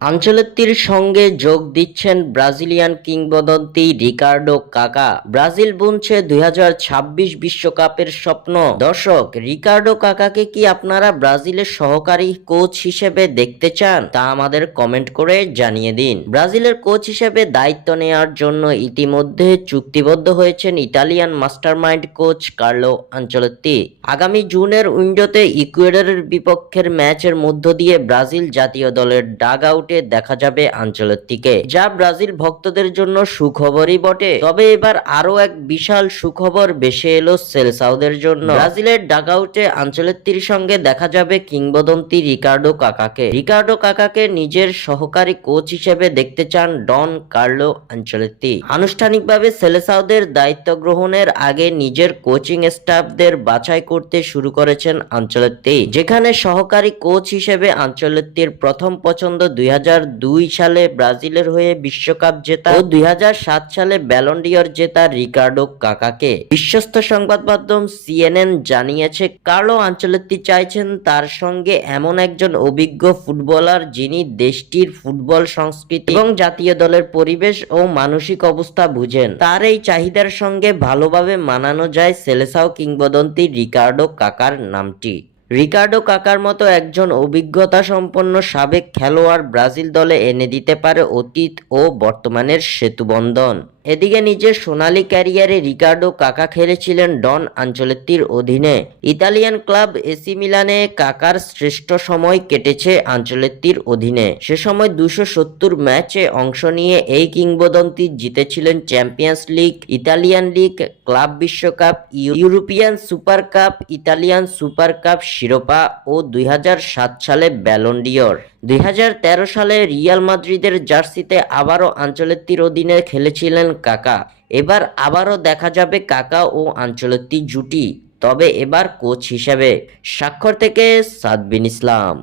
আনচেলত্তির সঙ্গে যোগ দিচ্ছেন ব্রাজিলিয়ান কিংবদন্তি রিকার্ডো কাকা। ব্রাজিল বুনছে 2026 বিশ্বকাপের স্বপ্ন। দর্শক, রিকার্ডো কাকাকে কি আপনারা ব্রাজিলের সহকারী কোচ হিসেবে দেখতে চান? তা আমাদের কমেন্ট করে জানিয়ে দিন। ব্রাজিলের কোচ হিসেবে দায়িত্ব নেওয়ার জন্য ইতিমধ্যে চুক্তিবদ্ধ হয়েছেন Italian mastermind coach Carlo Ancelotti. আগামী জুনের উইন্ডোতে ইকুয়েডরের বিপক্ষের ম্যাচের মধ্য দিয়ে ব্রাজিল জাতীয় দলের ডাগ আউটে দেখা যাবে আনচেলত্তিকে, যা ব্রাজিল ভক্তদের জন্য সুখবরই বটে। তবে এবার আরো এক বিশাল সুখবর ভেসে এলো সেলেসাওদের জন্য। ব্রাজিলের ডাগ আউটে আনচেলত্তির সঙ্গে দেখা যাবে কিংবদন্তি রিকার্ডো কাকাকে। রিকার্ডো কাকাকে নিজের সহকারী কোচ হিসেবে দেখতে চান ডন কার্লো আনচেলত্তি। আনুষ্ঠানিকভাবে সেলেসাওদের দায়িত্ব গ্রহণের আগে নিজের কোচিং স্টাফদের বাছাই করতে শুরু করেছেন আনচেলত্তি, যেখানে সহকারী কোচ হিসেবে আনচেলত্তির প্রথম পছন্দ 2002 সালে ব্রাজিলের হয়ে বিশ্বকাপ জেতা ও 2007 সালে ব্যালন ডি'অর জেতা রিকার্ডো কাকাকে। বিশ্বস্ত সংবাদ মাধ্যম সিএনএন জানিয়েছে, কার্লো আনচেলত্তি চাইছেন তার সঙ্গে এমন একজন অভিজ্ঞ ফুটবলার যিনি দেশটির ফুটবল সংস্কৃতি এবং জাতীয় দলের পরিবেশ ও মানসিক অবস্থা বুঝেন। তার এই চাহিদার সঙ্গে ভালোভাবে মানানো যায় সেলেসাও কিংবদন্তি রিকার্ডো কাকার নামটি। রিকার্ডো কাকার মতো একজন অভিজ্ঞতা সম্পন্ন সাবেক খেলোয়াড় ব্রাজিল দলে এনে দিতে পারে অতীত ও বর্তমানের সেতুবন্ধন। এদিকে নিজের সোনালী ক্যারিয়ারে রিকার্ডো কাকা খেলেছিলেন ডন আনচেলত্তির অধীনে। ইতালিয়ান ক্লাব এসি মিলানে কাকার শ্রেষ্ঠ সময় কেটেছে আনচেলত্তির অধীনে। সে সময় 270 ম্যাচে অংশ নিয়ে এই কিংবদন্তি জিতেছিলেন champions league, Italian league, club বিশ্বকাপ, European super cup, Italian super cup শিরোপা ও 2007 সালে ব্যালন ডি'অর। 2013 সালে রিয়াল মাদ্রিদের জার্সিতে আবারও আনচেলত্তির অধীনে খেলেছিলেন কাকা। এবার আবারও দেখা যাবে কাকা ও আনচেলত্তি জুটি, তবে এবার কোচ হিসেবে। স্বাক্ষর থেকে সাদবিন ইসলাম।